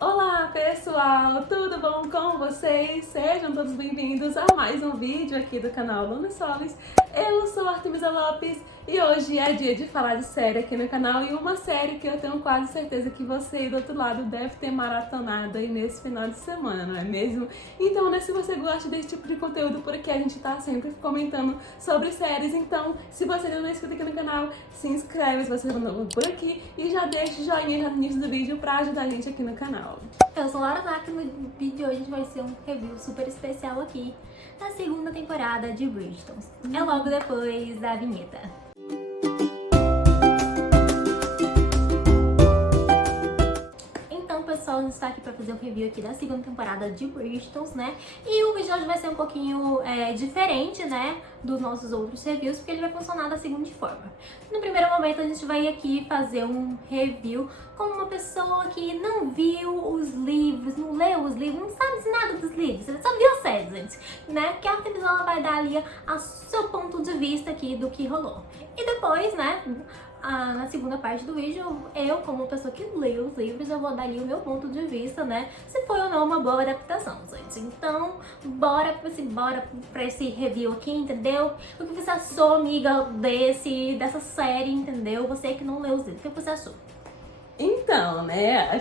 Olá pessoal, tudo bom com vocês? Sejam todos bem-vindos a mais um vídeo aqui do canal Luna Solis. Eu sou a Artemisa Lopes e hoje é dia de falar de série aqui no canal e uma série que eu tenho quase certeza que você aí do outro lado deve ter maratonado aí nesse final de semana, não é mesmo? Então, né, se você gosta desse tipo de conteúdo, por aqui a gente tá sempre comentando sobre séries, então se você ainda não é inscrito aqui no canal, se inscreve se você é novo por aqui e já deixa o joinha já no início do vídeo pra ajudar a gente aqui no canal. Eu sou Laura Mac e no vídeo de hoje a gente vai ser um review super especial aqui da segunda temporada de Bridgerton. É logo depois da vinheta. Então, pessoal, a gente está aqui para fazer o review aqui da segunda temporada de Bridgerton, né? E o vídeo de hoje vai ser um pouquinho diferente, né, dos nossos outros reviews, porque ele vai funcionar da seguinte forma. No primeiro momento, a gente vai aqui fazer um review com uma pessoa que não viu os livros, não leu os livros, não sabe de nada dos livros, ele só viu a série, gente, né? Que a Artemisa ela vai dar ali o seu ponto de vista aqui do que rolou. E depois, né, na segunda parte do vídeo, eu, como pessoa que leu os livros, eu vou dar ali o meu ponto de vista, né? Se foi ou não uma boa adaptação, gente. Então, bora pra esse review aqui, entendeu? O que você achou, amiga, dessa série, entendeu? Você que não leu os livros, o que você achou? Então, a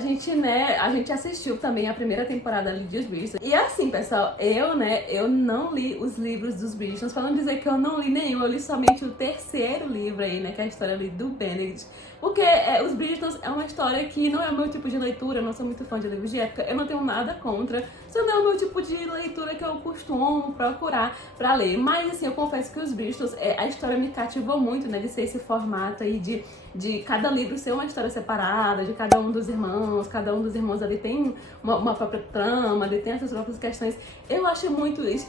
gente assistiu também a primeira temporada ali de Os Bridgerton. E assim, pessoal, eu não li os livros dos Bridgerton, pra não dizer que eu não li nenhum, eu li somente o terceiro livro aí, né, que é a história ali do Benedict. Porque Os Bridgerton é uma história que não é o meu tipo de leitura, eu não sou muito fã de livros de época, eu não tenho nada contra, só não é o meu tipo de leitura que eu costumo procurar pra ler. Mas assim, eu confesso que Os Bridgerton, a história me cativou muito, né, de ser esse formato aí de cada livro ser uma história separada, de cada um dos irmãos ali tem uma própria trama, ele tem as suas próprias questões. Eu acho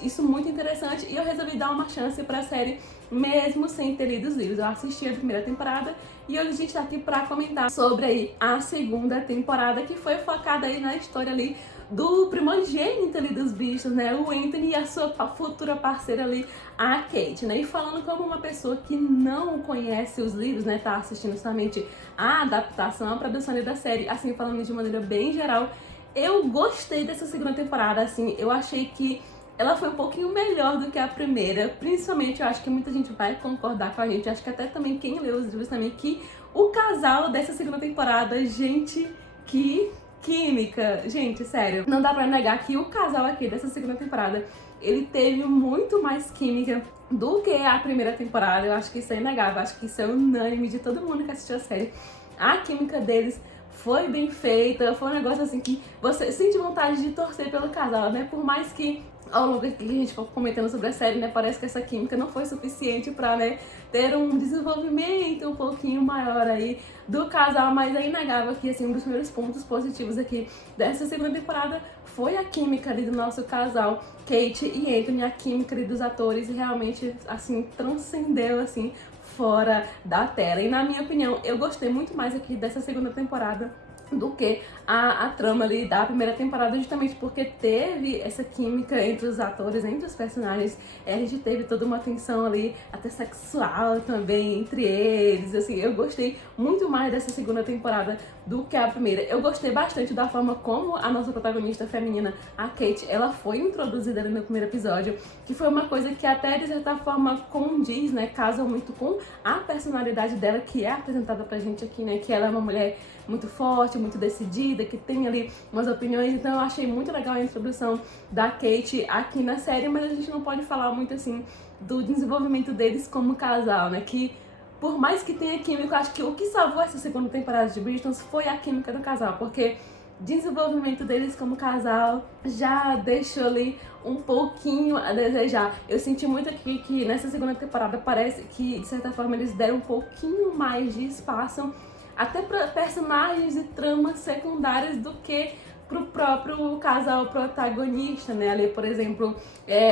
isso muito interessante e eu resolvi dar uma chance pra série, mesmo sem ter lido os livros. Eu assisti a primeira temporada e hoje a gente tá aqui pra comentar sobre aí a segunda temporada, que foi focada aí na história ali do primogênito ali dos bichos, né, o Anthony e a sua futura parceira ali, a Kate, né, e falando como uma pessoa que não conhece os livros, né, tá assistindo somente a adaptação, a produção ali da série, assim, falando de maneira bem geral, eu gostei dessa segunda temporada, assim, eu achei que ela foi um pouquinho melhor do que a primeira, principalmente eu acho que muita gente vai concordar com a gente, acho que até também quem leu os livros também, que o casal dessa segunda temporada, gente, que química, gente, sério, não dá pra negar que o casal aqui dessa segunda temporada, ele teve muito mais química do que a primeira temporada. Eu acho que isso é inegável, acho que isso é unânime de todo mundo que assistiu a série. A química deles foi bem feita, foi um negócio assim que você sente vontade de torcer pelo casal, né? Por mais que ao longo que a gente for comentando sobre a série, né, parece que essa química não foi suficiente pra, né, ter um desenvolvimento um pouquinho maior aí do casal, mas é inegável que, assim, um dos primeiros pontos positivos aqui dessa segunda temporada foi a química ali do nosso casal, Kate e Anthony, a química ali dos atores realmente, assim, transcendeu, assim, fora da tela. E na minha opinião, eu gostei muito mais aqui dessa segunda temporada do que a trama ali da primeira temporada, justamente porque teve essa química entre os atores, entre os personagens, a gente teve toda uma tensão ali, até sexual também, entre eles, assim, eu gostei muito mais dessa segunda temporada do que a primeira. Eu gostei bastante da forma como a nossa protagonista feminina, a Kate, ela foi introduzida ali no primeiro episódio, que foi uma coisa que até, de certa forma, condiz, né, casa muito com a personalidade dela, que é apresentada pra gente aqui, né, que ela é uma mulher muito forte, muito decidida, que tem ali umas opiniões, então eu achei muito legal a introdução da Kate aqui na série, mas a gente não pode falar muito assim do desenvolvimento deles como casal, né, que por mais que tenha química, eu acho que o que salvou essa segunda temporada de Bridgerton foi a química do casal, porque desenvolvimento deles como casal já deixou ali um pouquinho a desejar. Eu senti muito aqui que nessa segunda temporada parece que, de certa forma, eles deram um pouquinho mais de espaço até para personagens e tramas secundárias do que pro próprio casal protagonista, né? Ali, por exemplo,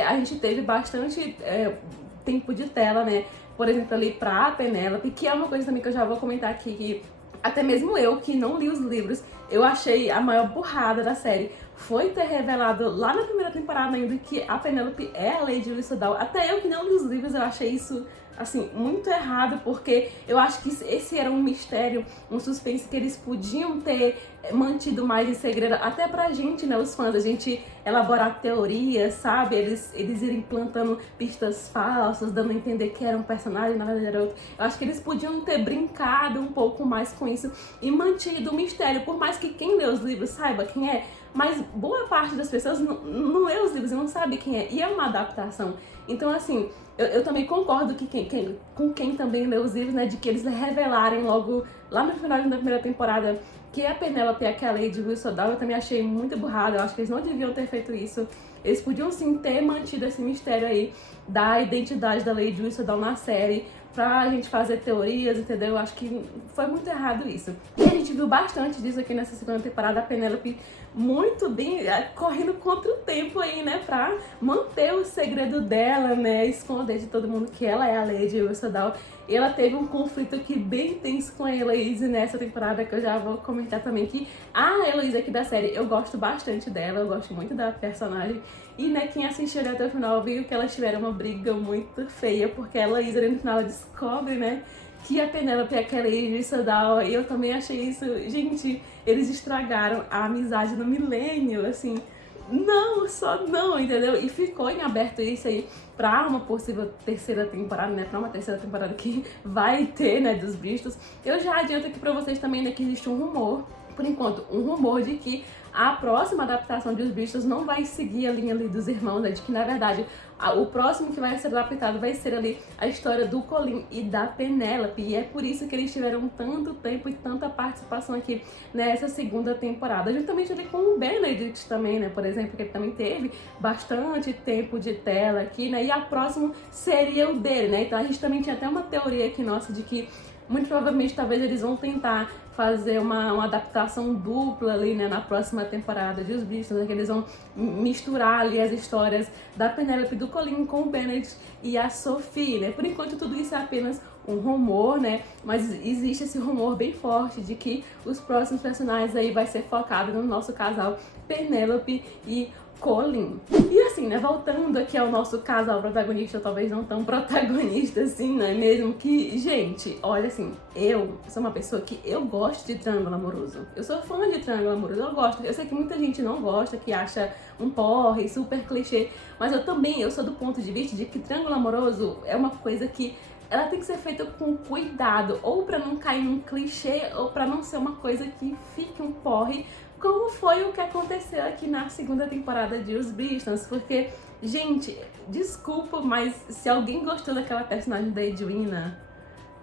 a gente teve bastante tempo de tela, né? Por exemplo, ali pra Penélope, que é uma coisa também que eu já vou comentar aqui, que até mesmo eu, que não li os livros, eu achei a maior burrada da série. foi ter revelado lá na primeira temporada ainda que a Penélope é a Lady Whistledown. Até eu que não li os livros, eu achei isso, assim, muito errado, porque eu acho que esse era um mistério, um suspense que eles podiam ter mantido mais em segredo, até pra gente, né, os fãs, a gente elaborar teorias, sabe, eles irem plantando pistas falsas, dando a entender que era um personagem, na verdade era outro. Eu acho que eles podiam ter brincado um pouco mais com isso e mantido o mistério, por mais que quem lê os livros saiba quem é, mas boa parte das pessoas não lê os livros e não sabe quem é, e é uma adaptação. Então, assim, eu também concordo que com quem também lê os livros, né, de que eles revelarem logo lá no final da primeira temporada que a Penélope é aquela Lady Whistledown. Eu também achei muito burrado, eu acho que eles não deviam ter feito isso. Eles podiam sim ter mantido esse mistério aí da identidade da Lady Whistledown na série, pra gente fazer teorias, entendeu? Eu acho que foi muito errado isso. E a gente viu bastante disso aqui nessa segunda temporada, a Penélope muito bem, correndo contra o tempo aí, né, pra manter o segredo dela, né, esconder de todo mundo que ela é a Lady Whistledown. E ela teve um conflito aqui bem tenso com a Heloise nessa temporada, que eu já vou comentar também, que a Heloise aqui da série, eu gosto bastante dela, eu gosto muito da personagem. E, né, quem assistiu até o final viu que elas tiveram uma briga muito feia, porque a Heloise ali no final descobre, né, que a Penélope é aquela Lady Whistledown, e eu também achei isso, gente, eles estragaram a amizade no milênio, assim, não, só não, entendeu? E ficou em aberto isso aí pra uma possível terceira temporada, né, pra uma terceira temporada que vai ter, né, dos Bristons. Eu já adianto aqui pra vocês também, né, que existe um rumor, por enquanto, um rumor de que a próxima adaptação de Os Bristons não vai seguir a linha ali dos irmãos, né? De que, na verdade, o próximo que vai ser adaptado vai ser ali a história do Colin e da Penélope. E é por isso que eles tiveram tanto tempo e tanta participação aqui nessa segunda temporada. Juntamente ali com o Benedict também, né? Por exemplo, que ele também teve bastante tempo de tela aqui, né? E a próxima seria o dele, né? Então a gente também tinha até uma teoria aqui nossa de que muito provavelmente talvez eles vão tentar fazer uma adaptação dupla ali, né, na próxima temporada de Os Bristons, né, que eles vão misturar ali as histórias da Penélope e do Colin com o Benedict e a Sophie, né. Por enquanto tudo isso é apenas um rumor, né, mas existe esse rumor bem forte de que os próximos personagens aí vai ser focado no nosso casal Penélope e Colin. E assim, né, voltando aqui ao nosso casal protagonista, ou talvez não tão protagonista assim, né, mesmo que, gente, olha assim, eu sou uma pessoa que eu gosto de triângulo amoroso. Eu sou fã de triângulo amoroso, eu gosto. Eu sei que muita gente não gosta, que acha um porre, super clichê, mas eu sou do ponto de vista de que triângulo amoroso é uma coisa que ela tem que ser feita com cuidado, ou pra não cair num clichê, ou pra não ser uma coisa que fique um porre, como foi o que aconteceu aqui na segunda temporada de Os Bristons, porque, gente, desculpa, mas se alguém gostou daquela personagem da Edwina,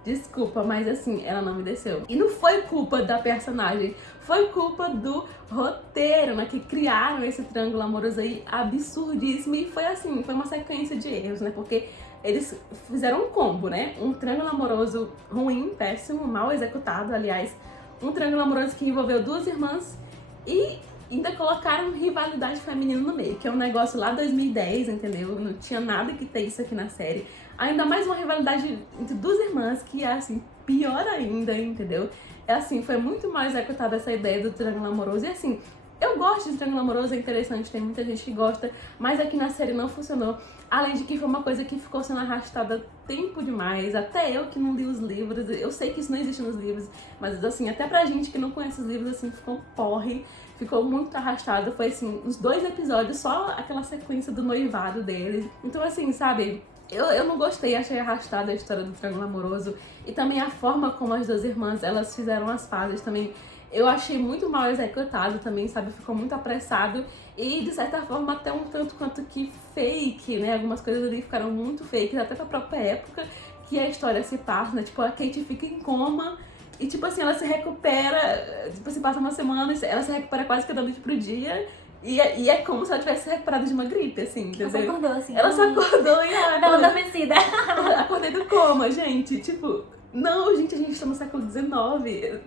desculpa, mas assim, ela não me desceu. E não foi culpa da personagem, foi culpa do roteiro, né, que criaram esse triângulo amoroso aí absurdíssimo, e foi assim, foi uma sequência de erros, né, porque eles fizeram um combo, né, um triângulo amoroso ruim, péssimo, mal executado, aliás, um triângulo amoroso que envolveu duas irmãs, e ainda colocaram rivalidade feminina no meio, que é um negócio lá 2010, entendeu? Não tinha nada que ter isso aqui na série. Ainda mais uma rivalidade entre duas irmãs, que é assim, pior ainda, entendeu? É assim, foi muito mais executada essa ideia do triângulo amoroso. E assim, eu gosto de triângulo amoroso, é interessante, tem muita gente que gosta, mas aqui na série não funcionou. Além de que foi uma coisa que ficou sendo arrastada tempo demais, até eu que não li os livros, eu sei que isso não existe nos livros, mas assim, até pra gente que não conhece os livros, assim, ficou um porre, ficou muito arrastado, foi assim, uns 2 episódios, só aquela sequência do noivado deles. Então assim, sabe, eu não gostei, achei arrastada a história do triângulo amoroso, e também a forma como as duas irmãs, elas fizeram as pazes também, eu achei muito mal executado também, sabe? Ficou muito apressado e, de certa forma, até um tanto quanto que fake, né? Algumas coisas ali ficaram muito fake, até pra própria época que a história se passa, né? Tipo, a Kate fica em coma e, tipo assim, ela se recupera, tipo, se passa uma semana, ela se recupera quase que da noite pro dia. E é como se ela tivesse se recuperado de uma gripe, assim, entendeu? Ela só acordou, assim. Ela só acordou e ela... Bela adormecida. Acordei do coma, gente, tipo... Não, gente, a gente tá no século XIX.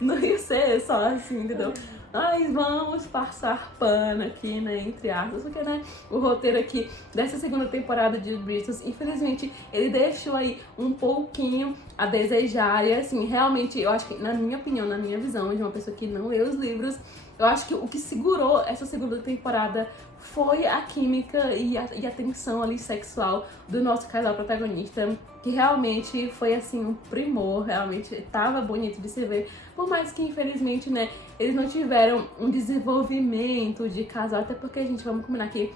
Não ia ser só assim, entendeu? Ai, vamos passar pano aqui, né, entre aspas, porque, né, o roteiro aqui dessa segunda temporada de Bristons, infelizmente, ele deixou aí um pouquinho a desejar, e assim, realmente, eu acho que, na minha opinião, na minha visão, de uma pessoa que não lê os livros, Eu acho que o que segurou essa segunda temporada foi a química e a tensão ali sexual do nosso casal protagonista, que realmente foi assim um primor, realmente tava bonito de se ver, por mais que infelizmente, né, eles não tiveram um desenvolvimento de casal, até porque, gente, vamos combinar aqui,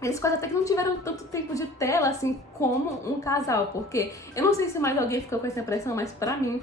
eles quase até que não tiveram tanto tempo de tela, assim, como um casal. Porque eu não sei se mais alguém ficou com essa impressão, mas pra mim,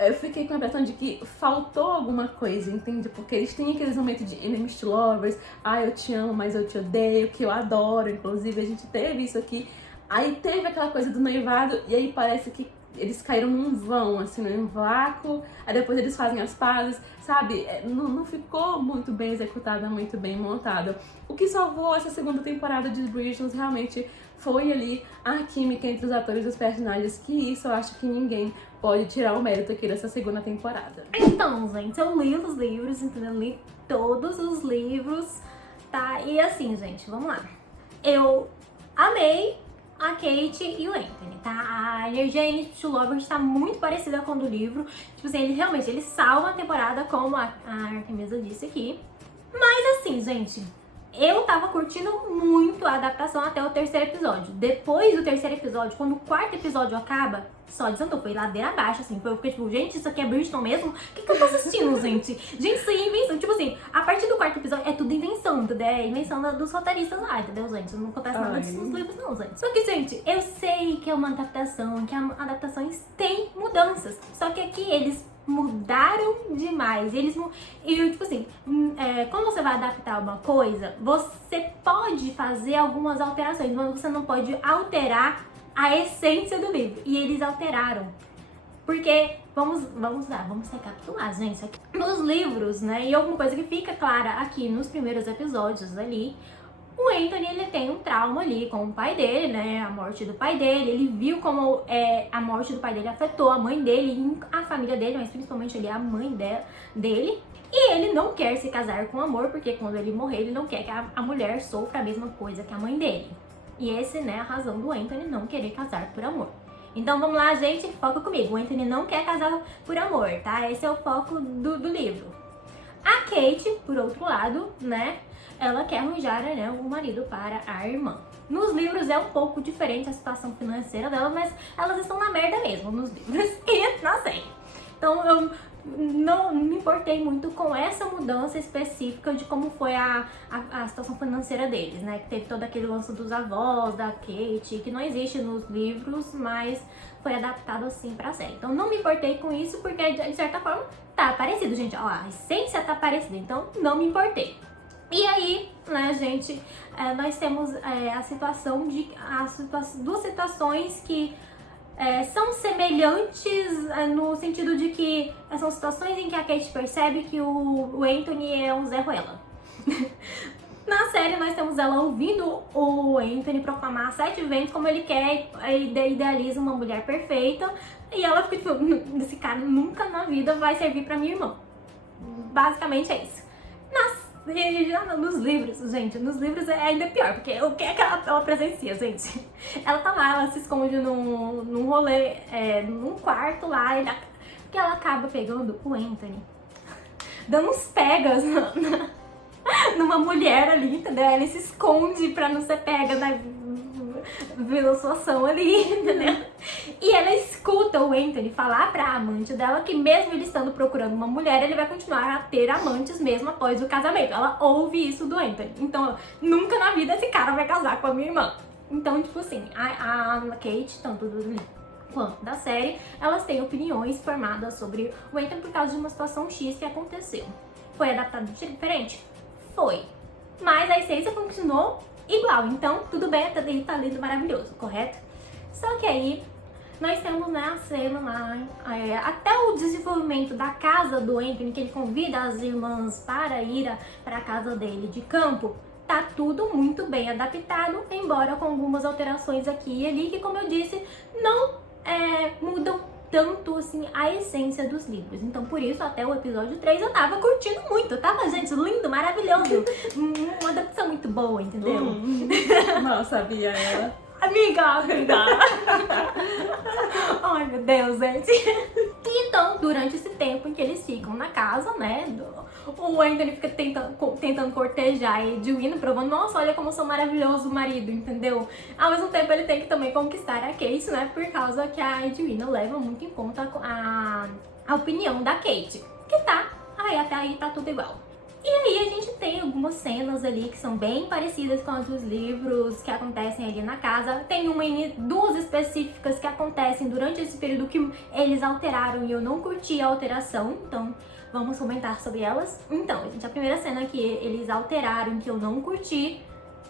eu fiquei com a impressão de que faltou alguma coisa, entende? Porque eles têm aqueles momentos de enemies to lovers, eu te amo, mas eu te odeio, que eu adoro, inclusive a gente teve isso aqui. Aí teve aquela coisa do noivado, e aí parece que eles caíram num vão, assim, num vácuo, aí depois eles fazem as pazes, sabe? Não ficou muito bem executada, muito bem montada. O que salvou essa segunda temporada de Bridgerton realmente foi ali a química entre os atores e os personagens, que isso eu acho que ninguém pode tirar o mérito aqui dessa segunda temporada. Então, gente, eu li os livros, entendeu? Eu li todos os livros, tá? E assim, gente, vamos lá. Eu amei a Kate e o Anthony, tá? A energia em To Lovers tá muito parecida com a do livro. Tipo assim, ele salva a temporada, como a Artemisa disse aqui. Mas assim, gente, eu tava curtindo muito a adaptação até o terceiro episódio. Depois do terceiro episódio, quando o quarto episódio acaba, só desandou, foi ladeira abaixo, assim. Eu fiquei tipo, gente, isso aqui é Bridgerton mesmo? O que eu tô assistindo, gente? Gente, isso aí é invenção. Tipo assim, a partir do quarto episódio é tudo invenção, entendeu? É invenção dos roteiristas lá, entendeu, gente? Não acontece nada disso nos livros, não, gente. Só que, gente, eu sei que é uma adaptação, que adaptações têm mudanças. Só que aqui eles mudaram demais. Tipo assim, quando você vai adaptar uma coisa, você pode fazer algumas alterações, mas você não pode alterar a essência do livro. E eles alteraram. Porque, vamos recapitular, gente. Aqui, nos livros, né, e alguma coisa que fica clara aqui nos primeiros episódios ali, o Anthony, ele tem um trauma ali com o pai dele, né, a morte do pai dele. Ele viu como a morte do pai dele afetou a mãe dele e a família dele, mas principalmente ali a mãe dele. E ele não quer se casar com amor, porque quando ele morrer, ele não quer que a mulher sofra a mesma coisa que a mãe dele. E esse, né, a razão do Anthony não querer casar por amor. Então vamos lá, gente, foca comigo. O Anthony não quer casar por amor, tá? Esse é o foco do livro. A Kate, por outro lado, né, ela quer arranjar, né, um marido para a irmã. Nos livros é um pouco diferente a situação financeira dela, mas elas estão na merda mesmo nos livros e na série. Então eu não me importei muito com essa mudança específica de como foi a situação financeira deles, né? Que teve todo aquele lance dos avós, da Kate, que não existe nos livros, mas foi adaptado assim pra série. Então não me importei com isso, porque de certa forma tá parecido, gente. Ó, a essência tá parecida, então não me importei. E aí, né, gente, nós temos duas situações que são semelhantes no sentido de que são situações em que a Kate percebe que o Anthony é um Zé Ruela. Na série, nós temos ela ouvindo o Anthony proclamar 7 ventos como ele quer, idealiza uma mulher perfeita, e ela fica tipo, esse cara nunca na vida vai servir pra minha irmã. Basicamente é isso. Nos livros, gente, nos livros é ainda pior, porque o que é que ela presencia, gente? Ela tá lá, ela se esconde num rolê, num quarto lá, que ela acaba pegando o Anthony, dando uns pegas numa mulher ali, entendeu? Ele se esconde pra não ser pega na situação ali, entendeu? E ela escuta o Anthony falar pra amante dela que mesmo ele estando procurando uma mulher, ele vai continuar a ter amantes mesmo após o casamento. Ela ouve isso do Anthony. Então, nunca na vida esse cara vai casar com a minha irmã. Então, tipo assim, a Kate, tanto do livro quanto da série, elas têm opiniões formadas sobre o Anthony por causa de uma situação X que aconteceu. Foi adaptado diferente? Foi. Mas a essência continuou igual, então tudo bem, ele tá lindo, maravilhoso, correto? Só que aí nós temos, né, a cena lá, até o desenvolvimento da casa do Anthony, que ele convida as irmãs para ir para a casa dele de campo, tá tudo muito bem adaptado, embora com algumas alterações aqui e ali, que como eu disse, não mudam tanto assim a essência dos livros. Então por isso até o episódio 3 eu tava curtindo muito, tava, gente, lindo, maravilhoso, uma adaptação muito boa, entendeu? Não sabia ela. Amiga. Ai, meu Deus, gente. Então, durante esse tempo em que eles ficam na casa, né, o Anthony fica tentando cortejar a Edwina, provando, nossa, olha como eu sou maravilhoso marido, entendeu? Ao mesmo tempo, ele tem que também conquistar a Kate, né, por causa que a Edwina leva muito em conta a opinião da Kate, que tá, até aí tá tudo igual. E aí a gente tem algumas cenas ali que são bem parecidas com as dos livros que acontecem ali na casa. Tem duas específicas que acontecem durante esse período que eles alteraram e eu não curti a alteração, então vamos comentar sobre elas. Então, gente, a primeira cena que eles alteraram que eu não curti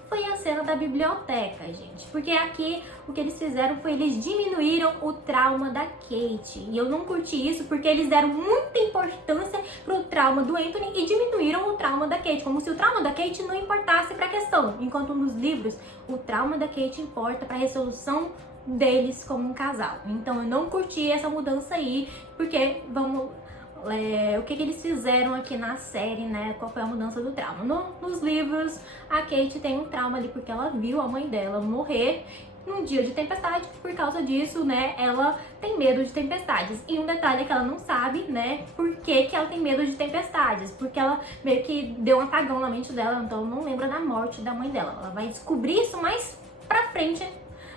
foi a cena da biblioteca, gente. Porque aqui o que eles fizeram foi eles diminuíram o trauma da Kate. E eu não curti isso porque eles deram muita importância pro trauma do Anthony e diminuíram o trauma da Kate. Como se o trauma da Kate não importasse pra questão. Enquanto nos livros, o trauma da Kate importa pra resolução deles como um casal. Então eu não curti essa mudança aí, porque o que eles fizeram aqui na série, né? Qual foi a mudança do trauma? Nos livros, a Kate tem um trauma ali porque ela viu a mãe dela morrer num dia de tempestade. Por causa disso, né, ela tem medo de tempestades. E um detalhe é que ela não sabe, né, por que ela tem medo de tempestades. Porque ela meio que deu um apagão na mente dela, então ela não lembra da morte da mãe dela. Ela vai descobrir isso mais pra frente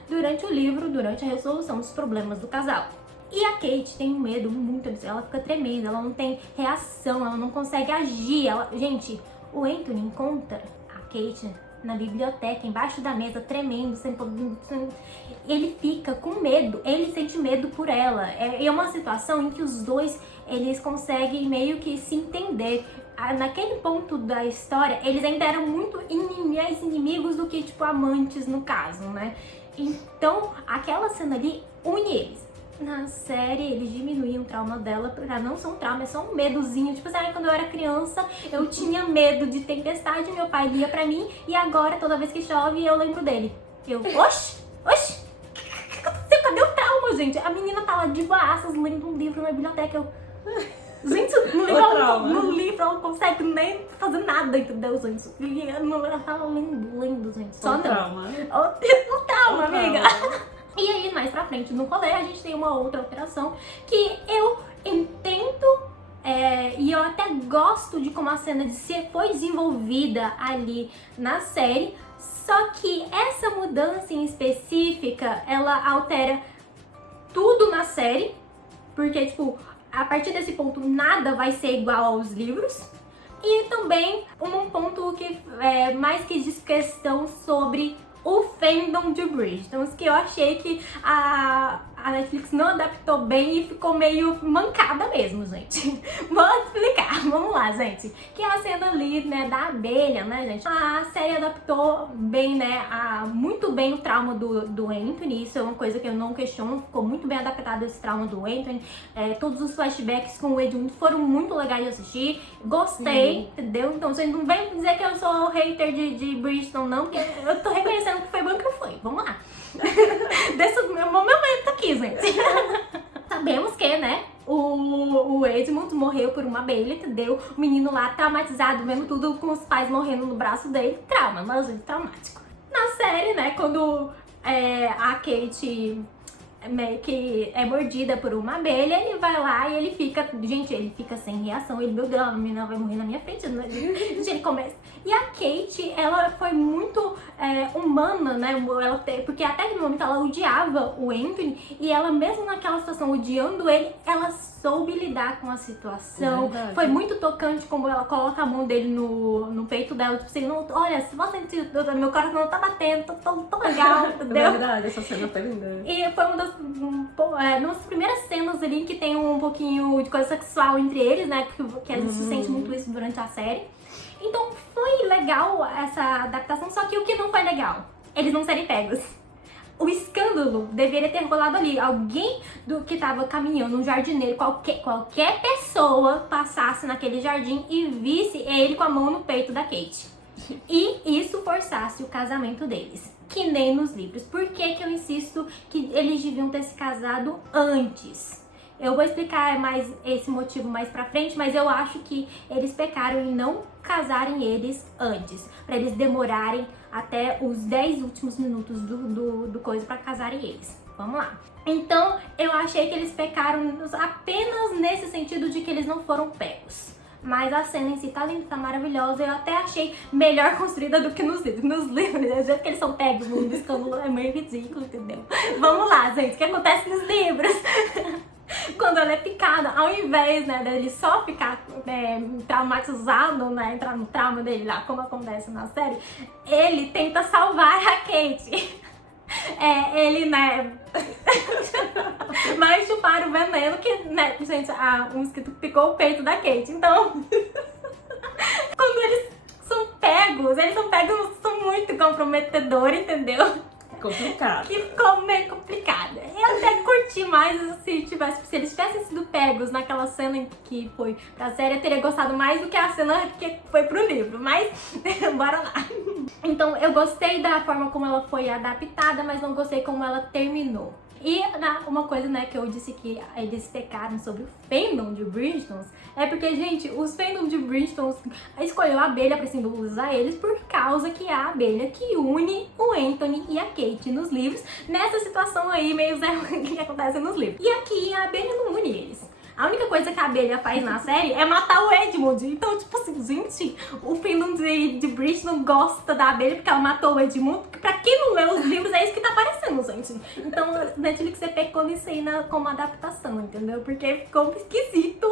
durante o livro, durante a resolução dos problemas do casal. E a Kate tem um medo muito absurdo, ela fica tremendo, ela não tem reação, ela não consegue agir. Gente, o Anthony encontra a Kate na biblioteca, embaixo da mesa, tremendo, ele fica com medo, ele sente medo por ela. É uma situação em que os dois, eles conseguem meio que se entender. Naquele ponto da história, eles ainda eram muito mais inimigos do que, tipo, amantes no caso, né? Então, aquela cena ali une eles. Na série, eles diminuíam o trauma dela pra não ser um trauma, é só um medozinho. Tipo assim, quando eu era criança, eu tinha medo de tempestade, meu pai lia pra mim, e agora, toda vez que chove, eu lembro dele. Oxi, o que aconteceu? Cadê o trauma, gente? A menina tá lá de boaças, lendo um livro na biblioteca. Gente, no livro ela não consegue nem fazer nada, entendeu, gente? Ela tava lendo, gente. Só não. Trauma. O trauma, amiga. E aí, mais pra frente no rolê, a gente tem uma outra alteração que eu entendo e eu até gosto de como a cena foi desenvolvida ali na série, só que essa mudança em específica, ela altera tudo na série, porque, tipo, a partir desse ponto nada vai ser igual aos livros. E também um ponto que mais que diz questão sobre o fandom de Bridgerton, que eu achei que a Netflix não adaptou bem e ficou meio mancada mesmo, gente. Vou explicar, vamos lá, gente. Que é a cena ali, né, da abelha, né, gente? A série adaptou bem, né, muito bem o trauma do Anthony, isso é uma coisa que eu não questiono, ficou muito bem adaptado esse trauma do Anthony. Todos os flashbacks com o Edwin foram muito legais de assistir, gostei, entendeu? Então vocês não vem dizer que eu sou hater de Bridgerton, não, porque eu tô reconhecendo que foi bom que foi, vamos lá. Desse meu momento aqui, gente. Sabemos que, né, o Edmund morreu por uma abelha, entendeu? O menino lá traumatizado, vendo tudo com os pais morrendo no braço dele. Trauma, mas gente, traumático. Na série, né, quando a Kate meio que é mordida por uma abelha, ele vai lá e ele fica, gente, ele fica sem reação, ele, meu Deus, a menina vai morrer na minha frente, né? Gente, ele começa. E a Kate, ela foi muito humana, né? Porque até aquele momento ela odiava o Anthony, e ela mesmo naquela situação odiando ele, ela soube lidar com a situação. Foi muito tocante como ela coloca a mão dele no peito dela, tipo assim, não, olha, se você sentir, meu coração não tá batendo, tô legal, entendeu? É verdade, essa cena foi linda. E foi uma das primeiras cenas ali que tem um pouquinho de coisa sexual entre eles, né? Que a gente sente muito isso durante a série. Então foi legal essa adaptação, só que o que não foi legal? Eles não serem pegos. O escândalo deveria ter rolado ali. Alguém que tava caminhando, um jardineiro, qualquer pessoa passasse naquele jardim e visse ele com a mão no peito da Kate. E isso forçasse o casamento deles. Que nem nos livros. Por que que eu insisto que eles deviam ter se casado antes? Eu vou explicar mais esse motivo mais pra frente, mas eu acho que eles pecaram em não casarem eles antes, pra eles demorarem até os 10 últimos minutos do coisa pra casarem eles. Vamos lá. Então, eu achei que eles pecaram apenas nesse sentido de que eles não foram pegos. Mas a cena em si tá linda, tá maravilhosa. Eu até achei melhor construída do que nos livros. Nos livros, do jeito que eles são pegos no escândalo, é meio ridículo, entendeu? Vamos lá, gente. O que acontece nos livros? Quando ela é picada, ao invés, né, dele só ficar traumatizado, né, entrar no trauma dele lá, como acontece na série, ele tenta salvar a Kate. Ele, né, vai chupar o veneno que, né, gente, um mosquito picou o peito da Kate. Então, quando eles são pegos, são muito comprometedores, entendeu? Complicado. Que ficou meio complicada. Eu até curti mais se eles tivessem sido pegos naquela cena que foi pra série, eu teria gostado mais do que a cena que foi pro livro. Mas, bora lá. Então, eu gostei da forma como ela foi adaptada, mas não gostei como ela terminou. E uma coisa, né, que eu disse que eles pecaram sobre o fandom de Bridgerton é porque, gente, os fandom de Bridgerton escolheu a abelha pra simbolizar eles por causa que é a abelha que une o Anthony e a Kate nos livros, nessa situação aí meio Zé que acontece nos livros. E aqui a abelha não une eles. A única coisa que a abelha faz na série é matar o Edmund. Então, tipo assim, gente, o fandom de Bridgerton gosta da abelha porque ela matou o Edmund. Porque pra quem não lê os livros, é isso que tá aparecendo, gente. Então, Netflix pecou nisso aí como adaptação, entendeu? Porque ficou esquisito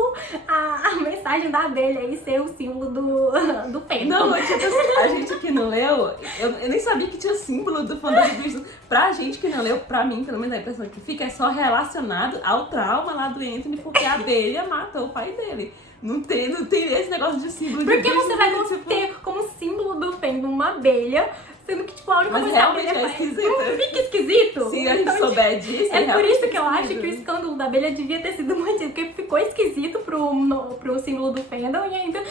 a mensagem da abelha aí ser o símbolo do fandom. Não, a gente que não leu, eu nem sabia que tinha o símbolo do fandom de Bridgerton. Pra gente que não leu, pra mim, pelo menos a impressão que fica, é só relacionado ao trauma lá do Anthony, porque a abelha matou o pai dele. Não tem esse negócio de símbolo de Porque você vai tipo... ter como símbolo do fandom uma abelha, sendo que, tipo, a única coisa que a realmente abelha é faz... esquisito. Não fica esquisito? Se a gente Então, souber disso, é por isso que eu realmente acho que o escândalo da abelha devia ter sido mantido, porque ficou esquisito pro símbolo do fandom e ainda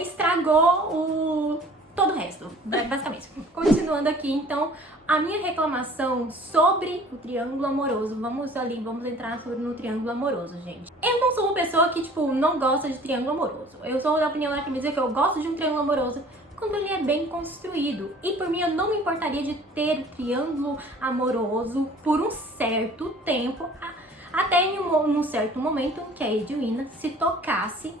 estragou todo o resto, basicamente. Continuando aqui, então, a minha reclamação sobre o triângulo amoroso, vamos entrar no triângulo amoroso, gente. Eu não sou uma pessoa que, tipo, não gosta de triângulo amoroso. Eu sou da opinião da que me dizer que eu gosto de um triângulo amoroso quando ele é bem construído. E por mim, eu não me importaria de ter triângulo amoroso por um certo tempo, até em um certo momento em que a Edwina se tocasse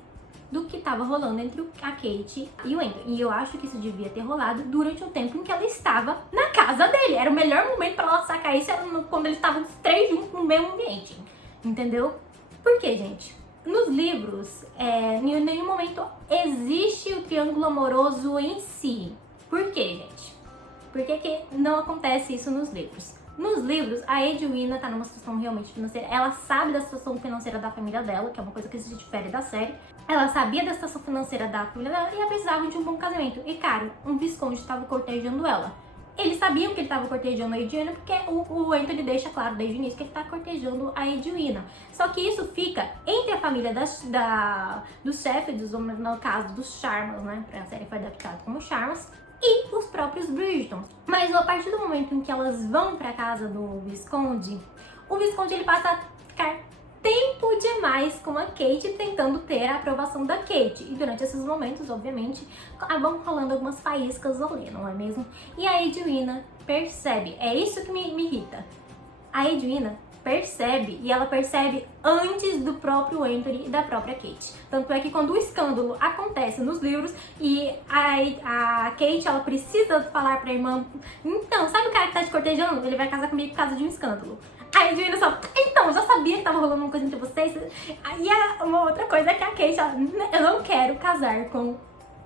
do que estava rolando entre a Kate e o Anthony. E eu acho que isso devia ter rolado durante o tempo em que ela estava na casa dele. Era o melhor momento para ela sacar isso, quando eles estavam os três juntos no mesmo ambiente. Entendeu? Por quê, gente? Nos livros, em nenhum momento existe o triângulo amoroso em si. Por quê, gente? Por que não acontece isso nos livros? Nos livros, a Edwina tá numa situação realmente financeira. Ela sabe da situação financeira da família dela, que é uma coisa que se difere da série. Ela sabia da situação financeira da família dela e ela precisava de um bom casamento. E, cara, um visconde estava cortejando ela. Eles sabiam que ele estava cortejando a Edwina porque o Anthony deixa claro desde o início que ele está cortejando a Edwina. Só que isso fica entre a família dos Sheffields, no caso dos Charmas, né? A série foi adaptada como Charmas. E os próprios Bridgerton. Mas a partir do momento em que elas vão pra casa do Visconde, o Visconde ele passa a ficar tempo demais com a Kate, tentando ter a aprovação da Kate. E durante esses momentos, obviamente, vão rolando algumas faíscas ali, não é mesmo? E a Edwina percebe, é isso que me irrita. A Edwina percebe, e ela percebe antes do próprio Anthony e da própria Kate. Tanto é que quando o escândalo acontece nos livros e a Kate, ela precisa falar pra irmã, então, sabe o cara que tá te cortejando? Ele vai casar comigo por causa de um escândalo. A Edwina só, então, já sabia que tava rolando uma coisa entre vocês. E uma outra coisa é que a Kate, eu não quero casar com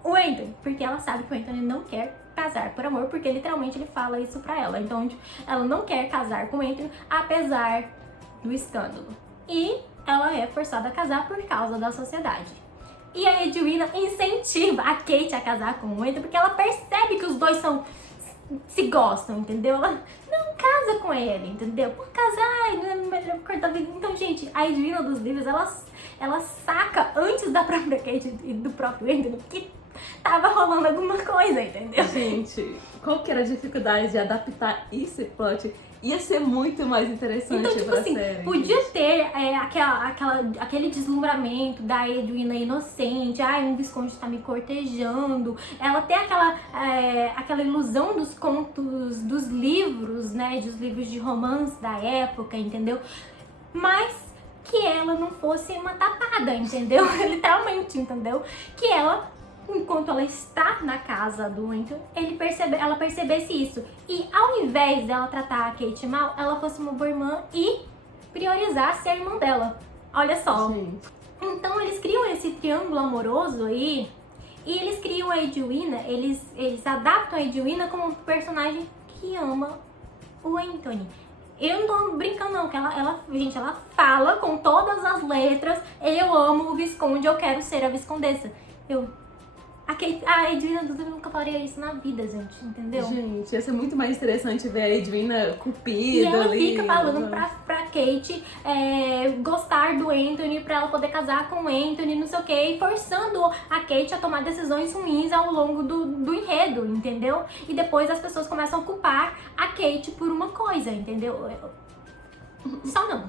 o Anthony, porque ela sabe que o Anthony não quer casar por amor, porque literalmente ele fala isso pra ela. Então, ela não quer casar com o Anthony, apesar do escândalo. E ela é forçada a casar por causa da sociedade. E a Edwina incentiva a Kate a casar com o Anthony, porque ela percebe que os dois se gostam, entendeu? Ela não casa com ele, entendeu? Por casar, não é melhor cortar a vida. Então, gente, a Edwina dos livros, ela saca antes da própria Kate e do próprio Anthony que tava rolando alguma coisa, entendeu? Gente, qual que era a dificuldade de adaptar esse plot? Ia ser muito mais interessante Então, tipo pra assim, série. podia ter aquele deslumbramento da Edwina inocente, ai, um visconde tá me cortejando, ela tem aquela ilusão dos contos, dos livros, né, dos livros de romance da época, entendeu? Mas que ela não fosse uma tapada, entendeu? Literalmente, entendeu? Que ela, enquanto ela está na casa do Anthony, ela percebesse isso. E ao invés dela tratar a Kate mal, ela fosse uma boa irmã e priorizasse a irmã dela. Olha só. Gente. Então eles criam esse triângulo amoroso aí, e eles criam a Edwina, eles adaptam a Edwina como um personagem que ama o Anthony. Eu não tô brincando não, que gente, ela fala com todas as letras, eu amo o Visconde, eu quero ser a Viscondessa. A Edwina nunca faria isso na vida, gente, entendeu? Gente, ia ser muito mais interessante ver a Edwina cupida E ela ali. fica falando pra Kate gostar do Anthony, pra ela poder casar com o Anthony, não sei o que, e forçando a Kate a tomar decisões ruins ao longo do enredo, entendeu? E depois as pessoas começam a culpar a Kate por uma coisa, entendeu? Só não.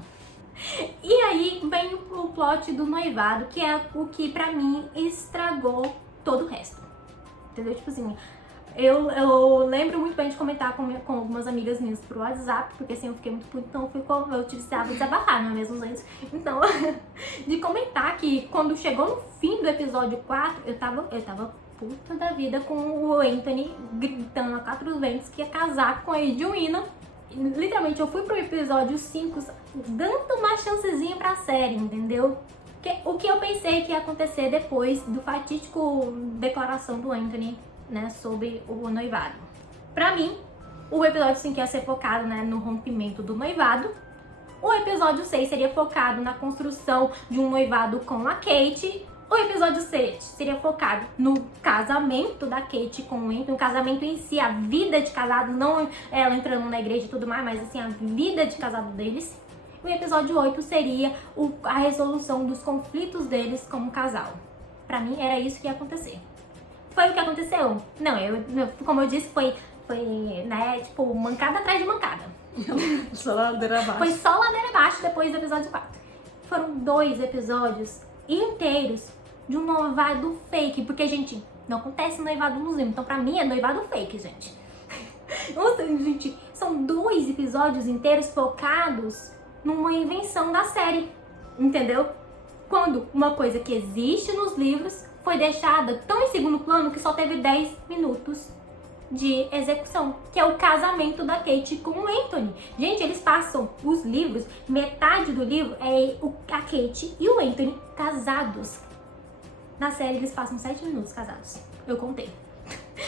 E aí vem o plot do noivado, que é o que pra mim estragou todo o resto. Entendeu? Tipo assim, eu lembro muito bem de comentar com algumas amigas minhas pro WhatsApp, porque assim eu fiquei muito puta, então eu precisava desabafar, não é mesmo, gente? Então, de comentar que quando chegou no fim do episódio 4, eu tava puta da vida com o Anthony gritando a quatro ventos que ia casar com a Edwina. Literalmente, eu fui pro episódio 5 dando uma chancezinha pra série, entendeu? O que eu pensei que ia acontecer depois do fatídico declaração do Anthony, né, sobre o noivado. Pra mim, o episódio 5 ia ser focado, né, no rompimento do noivado. O episódio 6 seria focado na construção de um noivado com a Kate. O episódio 7 seria focado no casamento da Kate com o Anthony, o casamento em si, a vida de casado, não ela entrando na igreja e tudo mais, mas assim, a vida de casado deles. O episódio 8 seria a resolução dos conflitos deles como casal. Pra mim, era isso que ia acontecer. Foi o que aconteceu? Não, como eu disse, foi né, tipo, mancada atrás de mancada. Só ladeira abaixo. Foi só ladeira abaixo depois do episódio 4. Foram 2 episódios inteiros de um noivado fake. Porque, gente, não acontece noivado nos livros. Então, pra mim, é noivado fake, gente. Nossa, gente, são 2 episódios inteiros focados numa invenção da série, entendeu? Quando uma coisa que existe nos livros foi deixada tão em segundo plano que só teve 10 minutos de execução, que é o casamento da Kate com o Anthony. Gente, eles passam os livros, metade do livro é a Kate e o Anthony casados. Na série eles passam 7 minutos casados. Eu contei.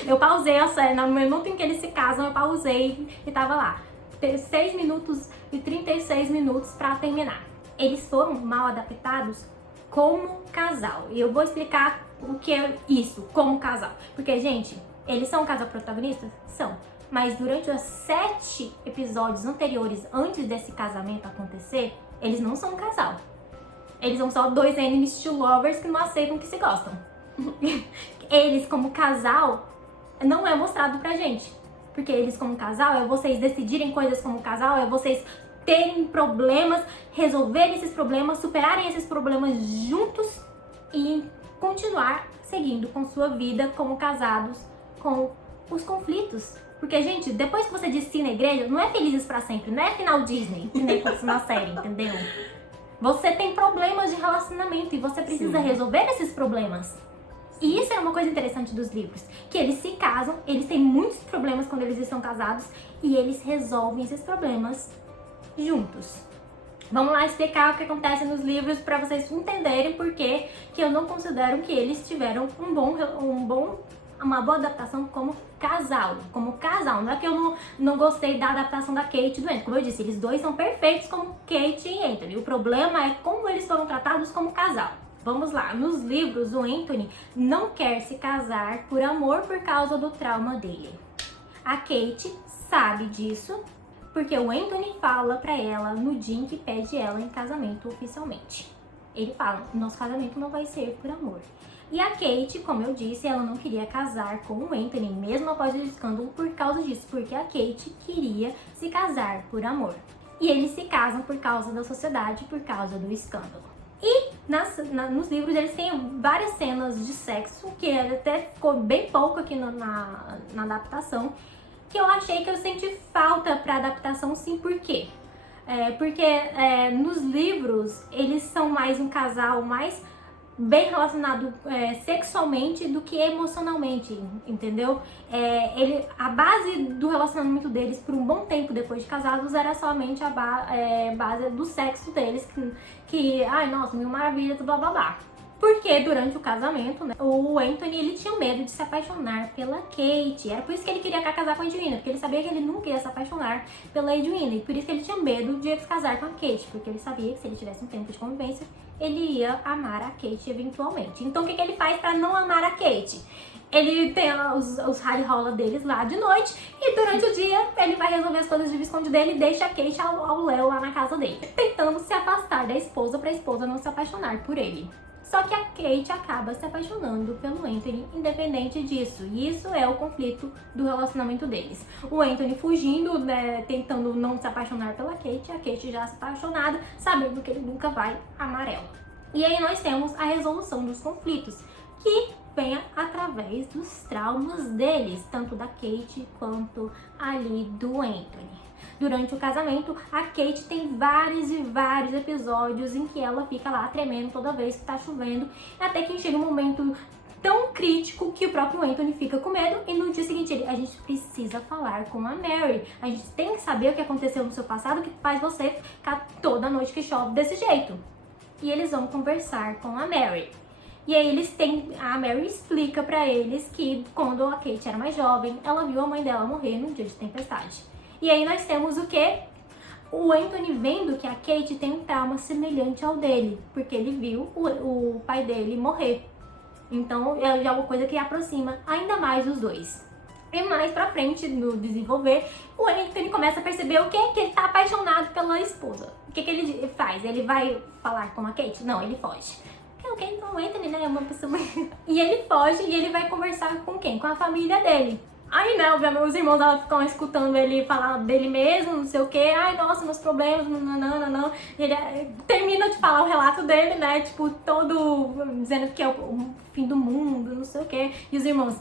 Eu pausei a série, no minuto em que eles se casam, eu pausei e tava lá. 6 minutos e 36 minutos pra terminar. Eles foram mal adaptados como casal. E eu vou explicar o que é isso, como casal. Porque, gente, eles são um casal protagonista? São. Mas durante os 7 episódios anteriores, antes desse casamento acontecer, eles não são um casal. Eles são só 2 enemies to lovers que não aceitam que se gostam. Eles, como casal, não é mostrado pra gente. Porque eles, como casal, é vocês decidirem coisas como casal, é vocês terem problemas, resolverem esses problemas, superarem esses problemas juntos e continuar seguindo com sua vida como casados, com os conflitos. Porque, gente, depois que você diz sim na igreja, não é felizes pra sempre, não é final Disney, que nem acontece na série, entendeu? Você tem problemas de relacionamento e você precisa resolver esses problemas. E isso é uma coisa interessante dos livros, que eles se casam, eles têm muitos problemas quando eles estão casados e eles resolvem esses problemas juntos. Vamos lá explicar o que acontece nos livros para vocês entenderem por que eu não considero que eles tiveram uma boa adaptação como casal. Como casal, não é que eu não gostei da adaptação da Kate e do Anthony. Como eu disse, eles dois são perfeitos como Kate e Anthony. O problema é como eles foram tratados como casal. Vamos lá, nos livros o Anthony não quer se casar por amor por causa do trauma dele. A Kate sabe disso porque o Anthony fala pra ela no dia em que pede ela em casamento oficialmente. Ele fala, nosso casamento não vai ser por amor. E a Kate, como eu disse, ela não queria casar com o Anthony, mesmo após o escândalo, por causa disso, porque a Kate queria se casar por amor. E eles se casam por causa da sociedade, por causa do escândalo. E nos livros eles têm várias cenas de sexo, que até ficou bem pouco aqui na adaptação, que eu achei que eu senti falta pra adaptação, sim, por quê? Porque nos livros eles são mais um casal mais bem relacionado sexualmente do que emocionalmente, entendeu? A base do relacionamento deles por um bom tempo depois de casados era somente a base do sexo deles, ai nossa, mil maravilhas, blá blá blá. Porque durante o casamento, né, o Anthony ele tinha medo de se apaixonar pela Kate. Era por isso que ele queria casar com a Edwina, porque ele sabia que ele nunca ia se apaixonar pela Edwina. E por isso que ele tinha medo de se casar com a Kate, porque ele sabia que se ele tivesse um tempo de convivência, ele ia amar a Kate eventualmente. Então o que ele faz pra não amar a Kate? Ele tem os rally rola deles lá de noite e durante o dia ele vai resolver as coisas de Visconde dele e deixa a Kate ao léu lá na casa dele, tentando se afastar da esposa pra esposa não se apaixonar por ele. Só que a Kate acaba se apaixonando pelo Anthony, independente disso. E isso é o conflito do relacionamento deles. O Anthony fugindo, né, tentando não se apaixonar pela Kate, a Kate já se apaixonada, sabendo que ele nunca vai amar ela. E aí nós temos a resolução dos conflitos, que vem através dos traumas deles, tanto da Kate quanto ali do Anthony. Durante o casamento, a Kate tem vários e vários episódios em que ela fica lá tremendo toda vez que tá chovendo, até que chega um momento tão crítico que o próprio Anthony fica com medo e no dia seguinte a gente precisa falar com a Mary. A gente tem que saber o que aconteceu no seu passado que faz você ficar toda noite que chove desse jeito. E eles vão conversar com a Mary. E aí a Mary explica pra eles que quando a Kate era mais jovem, ela viu a mãe dela morrer num dia de tempestade. E aí nós temos o quê? O Anthony vendo que a Kate tem um trauma semelhante ao dele, porque ele viu o pai dele morrer. Então é uma coisa que aproxima ainda mais os dois. E mais pra frente, no desenvolver, o Anthony começa a perceber o quê? Que ele tá apaixonado pela esposa. O que ele faz? Ele vai falar com a Kate? Não, ele foge. Porque o Anthony, né, é uma pessoa... E ele foge e ele vai conversar com quem? Com a família dele. Aí, né, obviamente, os irmãos ela ficam escutando ele falar dele mesmo, não sei o quê. Ai, nossa, meus problemas, não. E ele termina de falar o relato dele, né, tipo, todo dizendo que é o fim do mundo, não sei o quê. E os irmãos,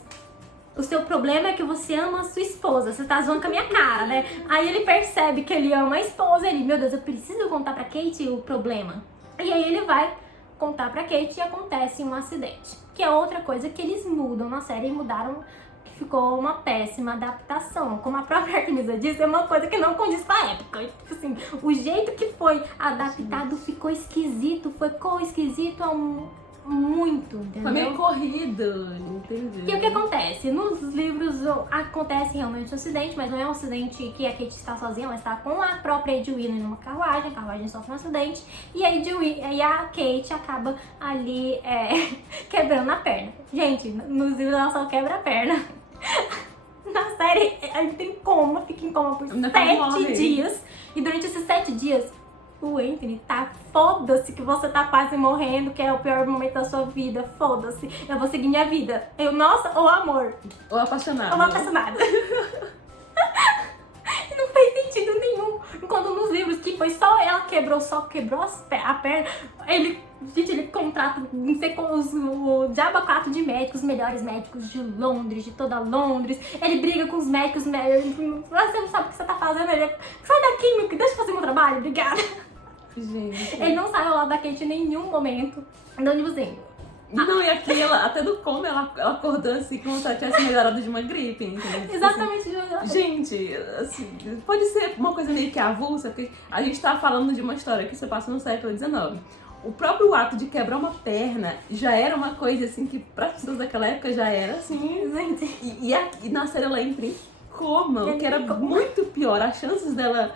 o seu problema é que você ama a sua esposa, você tá zoando com a minha cara, né? Aí ele percebe que ele ama a esposa, ele, meu Deus, eu preciso contar pra Kate o problema. E aí ele vai contar pra Kate e acontece um acidente. Que é outra coisa que eles mudam na série e mudaram... Ficou uma péssima adaptação. Como a própria Artemisa disse, é uma coisa que não condiz com a época. Tipo assim, o jeito que foi adaptado ficou esquisito, ficou esquisito muito, entendeu? Foi meio corrido, entendeu? E o que acontece? Nos livros acontece realmente um acidente, mas não é um acidente que a Kate está sozinha, ela está com a própria Edwina numa carruagem, a carruagem sofre um acidente, e a Kate acaba ali quebrando a perna. Gente, nos livros ela só quebra a perna. Na série, ela fica em coma por 7 dias. E durante esses 7 dias, o Anthony tá, foda-se que você tá quase morrendo, que é o pior momento da sua vida, foda-se, eu vou seguir minha vida. Nossa, ou amor. Ou apaixonado. Ou apaixonada. Não fez sentido nenhum. Enquanto nos livros, que foi só ela só quebrou a perna, ele contrata, não sei com o diabo 4 de médicos, os melhores médicos de Londres, de toda Londres. Ele briga com os médicos, você não sabe o que você tá fazendo, ele sai daqui, meu, deixa eu fazer meu trabalho, obrigada. Gente. Ele não sai ao lado da Kate em nenhum momento. Então, tipo assim... Não, e aqui, até do coma, ela acordou assim como se ela tivesse melhorado de uma gripe, entendeu? Exatamente. Assim, gente, assim, pode ser uma coisa meio que avulsa, porque a gente tá falando de uma história que se passa no século XIX. O próprio ato de quebrar uma perna já era uma coisa assim que para as pessoas daquela época já era assim, gente. E na série ela entra em coma, o que era muito pior. As chances dela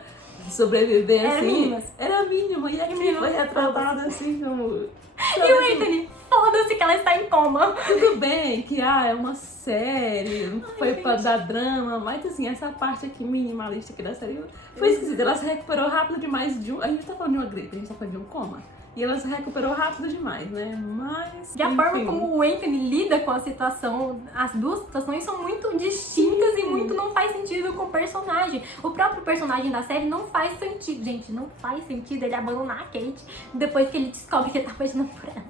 sobreviver assim era mínima. E aqui foi retratada assim como... E o Anthony, foda-se que ela está em coma. Tudo bem que é uma série, não foi pra dar drama, mas assim, essa parte aqui minimalista aqui da série foi esquisita. Ela se recuperou rápido demais de um... A gente tá falando de uma gripe, a gente tá falando de um coma. e ela se recuperou rápido demais, né? Mas, E a forma enfim. como o Anthony lida com a situação, as duas situações são muito distintas e muito não faz sentido com o personagem. O próprio personagem da série não faz sentido, gente, não faz sentido ele abandonar a Kate depois que ele descobre que ele tá apaixonado por ela.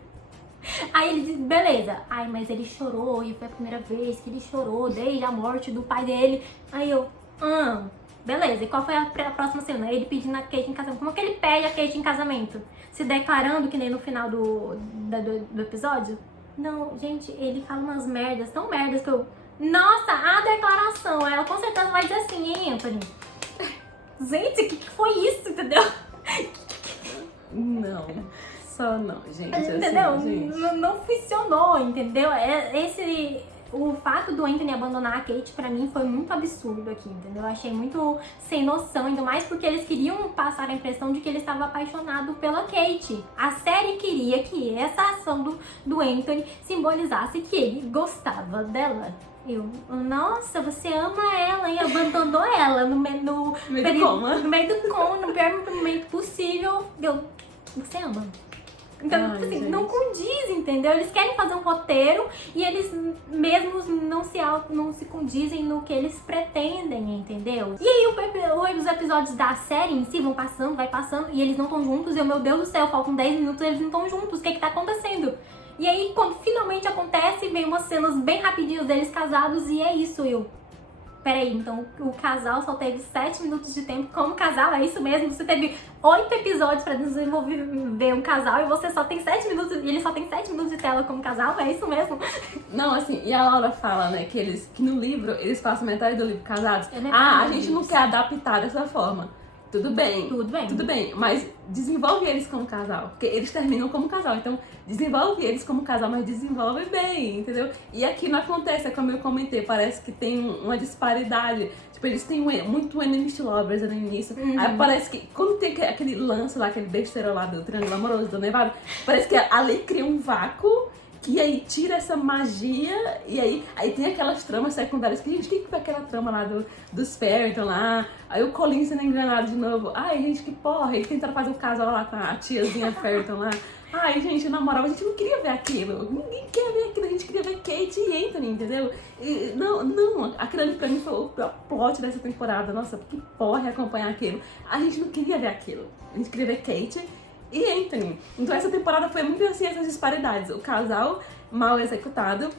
Aí ele diz, beleza, ai, mas ele chorou e foi a primeira vez que ele chorou desde a morte do pai dele. Aí eu, beleza, e qual foi a próxima cena? Ele pedindo a Kate em casamento. Como que ele pede a Kate em casamento? Se declarando que nem no final do episódio? Não, gente, ele fala umas merdas, tão merdas que eu... Nossa, a declaração, ela com certeza vai dizer assim, hein, Anthony? Gente, o que foi isso, entendeu? Não, só não, gente. Entendeu? Assim, gente. Não funcionou, entendeu? O fato do Anthony abandonar a Kate, pra mim, foi muito absurdo aqui, entendeu? Eu achei muito sem noção, ainda mais porque eles queriam passar a impressão de que ele estava apaixonado pela Kate. A série queria que essa ação do Anthony simbolizasse que ele gostava dela. Nossa, você ama ela e abandonou ela no meio do coma, no pior momento possível. Você ama. Então, Ai, assim, gente. não condiz, entendeu? Eles querem fazer um roteiro e eles mesmos não se condizem no que eles pretendem, entendeu? E aí os episódios da série em si vai passando e eles não estão juntos. E meu Deus do céu, faltam 10 minutos e eles não estão juntos. O que tá acontecendo? E aí, quando finalmente acontece, vem umas cenas bem rapidinhas deles casados e é isso, Peraí, então o casal só teve 7 minutos de tempo como casal, é isso mesmo? Você teve 8 episódios pra desenvolver um casal e você só tem 7 minutos, e ele só tem 7 minutos de tela como casal, é isso mesmo? Não, assim, e a Laura fala, né, que no livro eles passam metade do livro casados. É A gente não quer adaptar dessa forma. Tudo bem. Tudo bem. Mas desenvolve eles como casal. Porque eles terminam como casal. Então, desenvolve eles como casal, mas desenvolve bem, entendeu? E aqui não acontece, é como eu comentei, parece que tem uma disparidade. Tipo, eles têm muito enemies to lovers no início. Aí parece que, quando tem aquele lance lá, aquele besteira lá do Triângulo Amoroso, do Nevado, parece que ali cria um vácuo. E aí tira essa magia, e aí tem aquelas tramas secundárias que, gente, o que foi aquela trama lá dos Ferrington lá? Aí o Colin sendo enganado de novo. Ai, gente, que porra, eles tentaram fazer um casal lá com a tiazinha Ferrington lá. Ai, gente, na moral, a gente não queria ver aquilo. Ninguém quer ver aquilo, a gente queria ver Kate e Anthony, entendeu? E, não, aquilo ali pra mim foi o plot dessa temporada. Nossa, que porra é acompanhar aquilo. A gente não queria ver aquilo. A gente queria ver Kate e Anthony. Então essa temporada foi muito assim, essas disparidades. O casal mal executado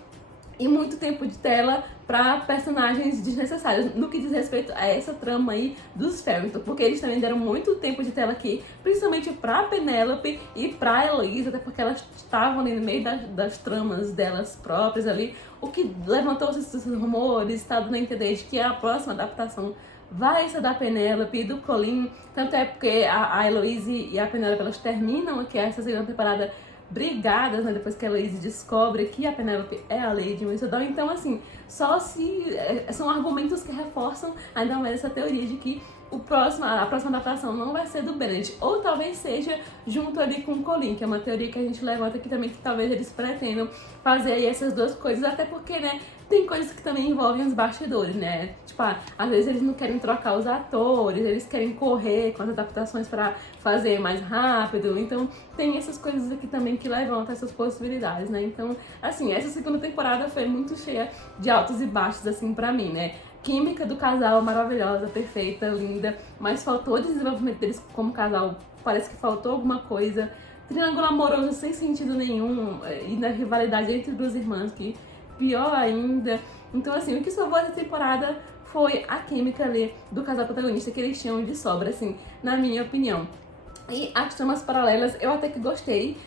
e muito tempo de tela pra personagens desnecessários no que diz respeito a essa trama aí dos Ferrington, porque eles também deram muito tempo de tela aqui, principalmente pra Penélope e pra Heloise, até porque elas estavam ali no meio das tramas delas próprias ali, o que levantou esses rumores, está dando a entender de que a próxima adaptação vai ser da Penélope e do Colin, tanto é porque a Heloise e a Penélope, elas terminam aqui essa segunda temporada brigadas, né, depois que a Heloise descobre que a Penélope é a Lady Whistledown. Então, assim, são argumentos que reforçam ainda mais essa teoria de que a próxima adaptação não vai ser do Benedict, ou talvez seja junto ali com o Colin, que é uma teoria que a gente levanta aqui também, que talvez eles pretendam fazer aí essas duas coisas, até porque, né, tem coisas que também envolvem os bastidores, né, tipo, às vezes eles não querem trocar os atores, eles querem correr com as adaptações pra fazer mais rápido, então tem essas coisas aqui também que levantam essas possibilidades, né, então, assim, essa segunda temporada foi muito cheia de altos e baixos, assim, pra mim, né. Química do casal maravilhosa, perfeita, linda, mas faltou o desenvolvimento deles como casal, parece que faltou alguma coisa. Triângulo amoroso sem sentido nenhum, e na rivalidade entre duas irmãs, que pior ainda. Então, assim, o que salvou essa temporada foi a química ali do casal protagonista, que eles tinham de sobra, assim, na minha opinião. E as tramas paralelas, eu até que gostei,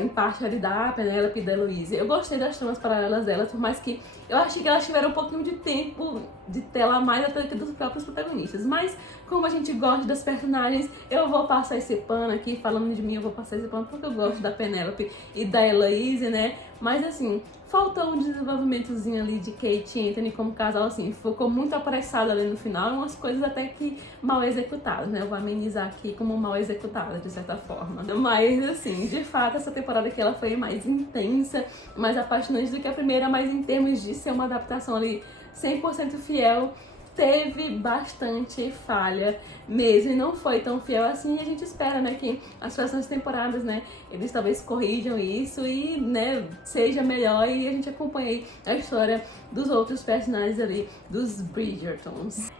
em parte ali da Penélope e da Heloise. Eu gostei das tramas paralelas delas, por mais que eu achei que elas tiveram um pouquinho de tempo de tela a mais até que dos próprios protagonistas. Mas, como a gente gosta das personagens, eu vou passar esse pano aqui, falando de mim, eu vou passar esse pano porque eu gosto da Penélope e da Heloise, né? Mas, assim, faltou um desenvolvimentozinho ali de Kate e Anthony como casal, assim, ficou muito apressado ali no final, umas coisas até que mal executadas, né? Eu vou amenizar aqui como mal executadas, de certa forma. Mas, assim, de fato, essa temporada aqui, ela foi mais intensa, mais apaixonante do que a primeira, mas em termos de ser uma adaptação ali 100% fiel teve bastante falha mesmo e não foi tão fiel assim. A gente espera, né, que as próximas temporadas, né, eles talvez corrijam isso e, né, seja melhor e a gente acompanhe a história dos outros personagens ali, dos Bridgertons.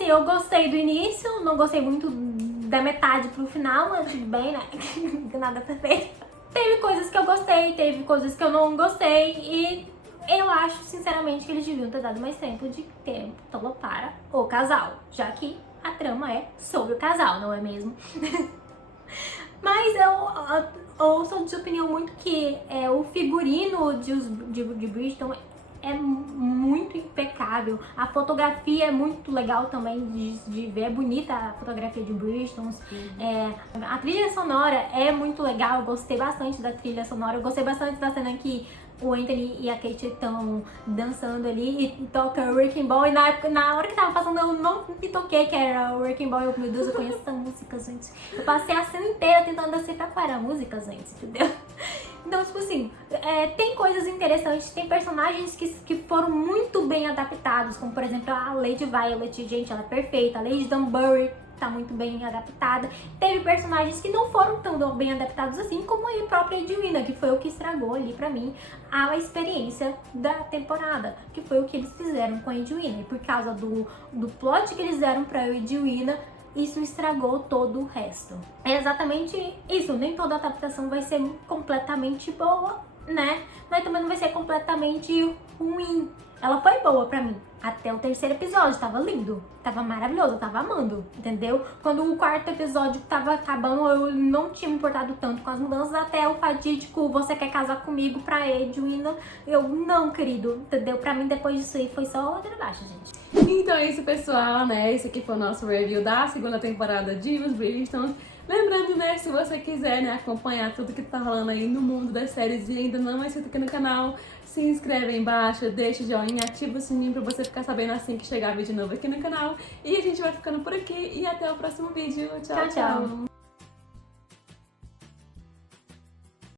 Eu gostei do início, não gostei muito da metade pro final, mas tudo bem, né? Nada perfeito. Teve coisas que eu gostei, teve coisas que eu não gostei e eu acho, sinceramente, que eles deviam ter dado mais tempo para o casal, já que a trama é sobre o casal, não é mesmo? Mas eu sou de opinião muito que o figurino de Bridgerton é muito impecável. A fotografia é muito legal também de ver. É bonita a fotografia de Bridgerton. A trilha sonora é muito legal. Eu gostei bastante da trilha sonora. Eu gostei bastante da cena que o Anthony e a Kate estão dançando ali e toca Wrecking Ball. E na hora que tava passando, eu não me toquei que era Wrecking Ball. Meu Deus, eu conheço essa música, gente. Eu passei a cena inteira tentando decifrar qual era a música, gente, entendeu? Então, tipo assim, tem coisas interessantes, tem personagens que foram muito bem adaptados, como por exemplo a Lady Violet, gente, ela é perfeita, a Lady Dunbury tá muito bem adaptada. Teve personagens que não foram tão bem adaptados assim, como a própria Edwina, que foi o que estragou ali pra mim a experiência da temporada, que foi o que eles fizeram com a Edwina. E por causa do plot que eles deram pra Edwina, isso estragou todo o resto. É exatamente isso, nem toda adaptação vai ser completamente boa, né? Mas também não vai ser completamente ruim. Ela foi boa pra mim. Até o terceiro episódio, tava lindo, tava maravilhoso, eu tava amando, entendeu? Quando o quarto episódio tava acabando, eu não tinha me importado tanto com as mudanças, até o fatídico "você quer casar comigo" pra Edwina, eu não, querido, entendeu? Pra mim, depois disso aí, foi só ladeira abaixo, gente. Então é isso, pessoal, né? Esse aqui foi o nosso review da segunda temporada de Os Bridgertons. Lembrando, né, se você quiser, né, acompanhar tudo que tá rolando aí no mundo das séries e ainda não é inscrito aqui no canal, se inscreve aí embaixo, deixa o joinha, ativa o sininho pra você ficar sabendo assim que chegar vídeo novo aqui no canal. E a gente vai ficando por aqui e até o próximo vídeo. Tchau, tchau!